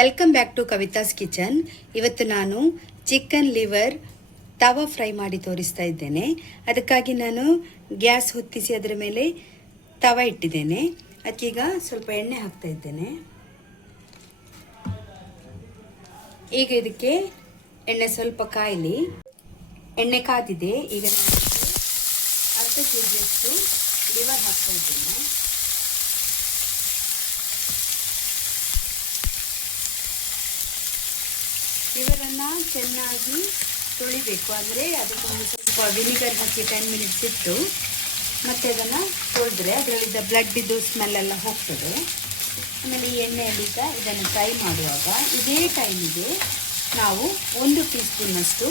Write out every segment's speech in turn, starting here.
Welcome back to Kavita's kitchen. ಇವತ್ತು ನಾನು chicken liver ತವಾ fry ಮಾಡಿ ತೋರಿಸ್ತಾ ಇದ್ದೇನೆ. ಅದಕ್ಕಾಗಿ ನಾನು ಗ್ಯಾಸ್ ಹೊತ್ತಿಸಿ ಅದರ ಮೇಲೆ ತವಾ ಇಟ್ಟಿದ್ದೇನೆ. ಅದಕ್ಕೀಗ ಸ್ವಲ್ಪ ಎಣ್ಣೆ ಹಾಕ್ತಾ ಇದ್ದೇನೆ. ಈಗ ಇದಕ್ಕೆ ಎಣ್ಣೆ ಸ್ವಲ್ಪ ಕಾಯಲಿ. ಎಣ್ಣೆ ಕಾದಿದೆ. ಈಗ ನಾನು ಅರ್ಧ ಕೆಜಿಯಷ್ಟು ಲಿವರ್ ಹಾಕ್ತಾ ಇದ್ದೇನೆ. ಲಿವರನ್ನು ಚೆನ್ನಾಗಿ ತೊಳಿಬೇಕು. ಅಂದರೆ ಅದಕ್ಕೊಂದು ಸ್ವಲ್ಪ ವಿನಿಗರ್ ಹಾಕಿ 10 ಮಿನಿಟ್ಸ್ ಇಟ್ಟು ಮತ್ತೆ ಅದನ್ನು ತೊಳೆದ್ರೆ ಅದರಲ್ಲಿದ್ದ ಬ್ಲಡ್ಡಿದ್ದು ಸ್ಮೆಲ್ಲೆಲ್ಲ ಹೋಗ್ತದೆ. ಆಮೇಲೆ ಈ ಎಣ್ಣೆಯಲ್ಲಿದ್ದ ಇದನ್ನು ಫ್ರೈ ಮಾಡುವಾಗ ಇದೇ ಟೈಮಿಗೆ ನಾವು 1 ಟೀ ಸ್ಪೂನ್ನಷ್ಟು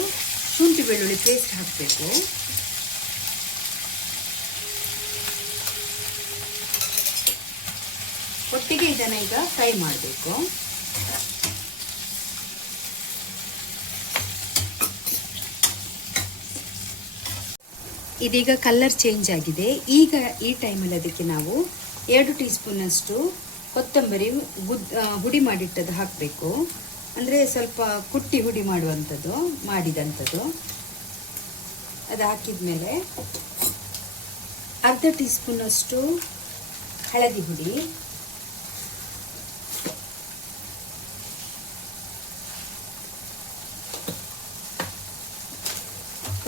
ಶುಂಠಿ ಬೆಳ್ಳುಳ್ಳಿ ಪೇಸ್ಟ್ ಹಾಕಬೇಕು. ಒಟ್ಟಿಗೆ ಇದನ್ನು ಈಗ ಫ್ರೈ ಮಾಡಬೇಕು. ಇದೀಗ ಕಲರ್ ಚೇಂಜ್ ಆಗಿದೆ. ಈಗ ಈ ಟೈಮಲ್ಲಿ ಅದಕ್ಕೆ ನಾವು 2 ಟೀ ಸ್ಪೂನಷ್ಟು ಕೊತ್ತಂಬರಿ ಹುಡಿ ಮಾಡಿಟ್ಟದ್ದು ಹಾಕಬೇಕು. ಅಂದರೆ ಸ್ವಲ್ಪ ಕುಟ್ಟಿ ಹುಡಿ ಮಾಡುವಂಥದ್ದು, ಮಾಡಿದಂಥದ್ದು. ಅದು ಹಾಕಿದ ಮೇಲೆ ಅರ್ಧ ಟೀ ಸ್ಪೂನಷ್ಟು ಹಳದಿ ಹುಡಿ,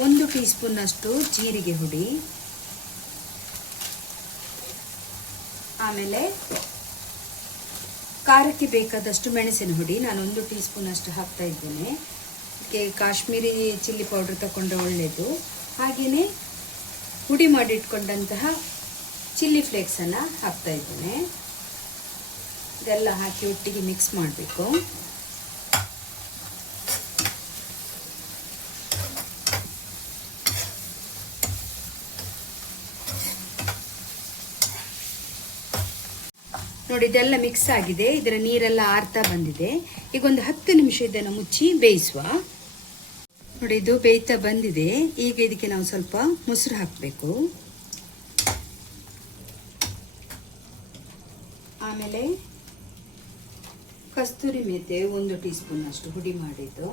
ಒಂದು ಟೀ ಸ್ಪೂನ್ನಷ್ಟು ಜೀರಿಗೆ ಹುಡಿ, ಆಮೇಲೆ ಖಾರಕ್ಕೆ ಬೇಕಾದಷ್ಟು ಮೆಣಸಿನ ಹುಡಿ. ನಾನು 1 ಟೀ ಸ್ಪೂನಷ್ಟು ಹಾಕ್ತಾ ಇದ್ದೇನೆ. ಅದಕ್ಕೆ ಕಾಶ್ಮೀರಿ ಚಿಲ್ಲಿ ಪೌಡರ್ ತಗೊಂಡ್ರೆ ಒಳ್ಳೆಯದು. ಹಾಗೆಯೇ ಹುಡಿ ಮಾಡಿಟ್ಕೊಂಡಂತಹ ಚಿಲ್ಲಿ ಫ್ಲೇಕ್ಸನ್ನು ಹಾಕ್ತಾ ಇದ್ದೇನೆ. ಇದೆಲ್ಲ ಹಾಕಿ ಒಟ್ಟಿಗೆ ಮಿಕ್ಸ್ ಮಾಡಬೇಕು. ನೋಡಿ, ಇದೆಲ್ಲ ಮಿಕ್ಸ್ ಆಗಿದೆ. ಇದರ ನೀರೆಲ್ಲ ಆರ್ತಾ ಬಂದಿದೆ. ಈಗ ಒಂದು 10 ನಿಮಿಷ ಇದನ್ನು ಮುಚ್ಚಿ ಬೇಯಿಸುವ. ನೋಡಿ, ಇದು ಬೇಯ್ತಾ ಬಂದಿದೆ. ಈಗ ಇದಕ್ಕೆ ನಾವು ಸ್ವಲ್ಪ ಮೊಸರು ಹಾಕಬೇಕು. ಆಮೇಲೆ ಕಸ್ತೂರಿ ಮೆಂತೆ 1 ಟೀ ಸ್ಪೂನ್ ಅಷ್ಟು ಹುಡಿ ಮಾಡಿದ್ದು,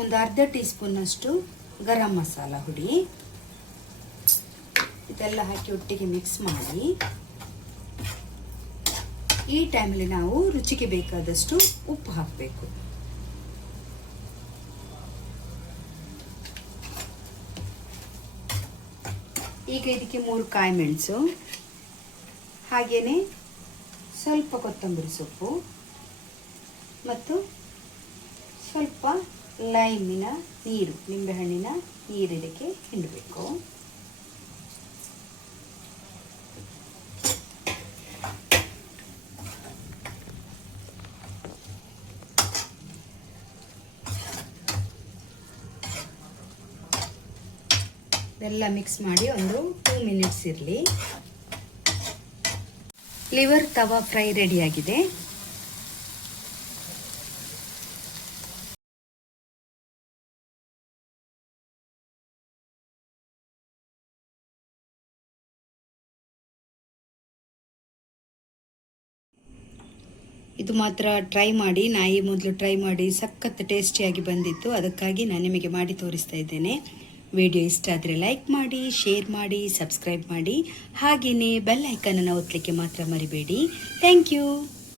ಒಂದು ಅರ್ಧ ಟೀ ಸ್ಪೂನ್ನಷ್ಟು ಗರಂ ಮಸಾಲ ಹುಡಿ. ಇದೆಲ್ಲ ಹಾಕಿ ಒಟ್ಟಿಗೆ ಮಿಕ್ಸ್ ಮಾಡಿ ಈ ಟೈಮಲ್ಲಿ ನಾವು ರುಚಿಗೆ ಬೇಕಾದಷ್ಟು ಉಪ್ಪು ಹಾಕಬೇಕು. ಈಗ ಇದಕ್ಕೆ 3 ಕಾಯಿ ಮೆಣಸು, ಹಾಗೇನೆ ಸ್ವಲ್ಪ ಕೊತ್ತಂಬರಿ ಸೊಪ್ಪು ಮತ್ತು ಸ್ವಲ್ಪ ಲೈಮಿನ ನೀರು, ನಿಂಬೆಹಣ್ಣಿನ ನೀರು ಇದಕ್ಕೆ ಹಿಂಡಬೇಕು. ಇದೆಲ್ಲ ಮಿಕ್ಸ್ ಮಾಡಿ ಒಂದು 2 ಮಿನಿಟ್ಸ್ ಇರಲಿ. ಲಿವರ್ ತವಾ ಫ್ರೈ ರೆಡಿಯಾಗಿದೆ. ಇದು ಮಾತ್ರ ಟ್ರೈ ಮಾಡಿ. ನಾಯಿ ಮೊದಲು ಟ್ರೈ ಮಾಡಿ ಸಖತ್ ಟೇಸ್ಟಿಯಾಗಿ ಬಂದಿತ್ತು. ಅದಕ್ಕಾಗಿ ನಾನು ನಿಮಗೆ ಮಾಡಿ ತೋರಿಸ್ತಾ ಇದ್ದೇನೆ. ವಿಡಿಯೋ ಇಷ್ಟ ಆದರೆ ಲೈಕ್ ಮಾಡಿ, ಶೇರ್ ಮಾಡಿ, ಸಬ್ಸ್ಕ್ರೈಬ್ ಮಾಡಿ. ಹಾಗೆಯೇ ಬೆಲ್ ಐಕನನ್ನು ಒತ್ತಲಿಕ್ಕೆ ಮಾತ್ರ ಮರಿಬೇಡಿ. Thank you.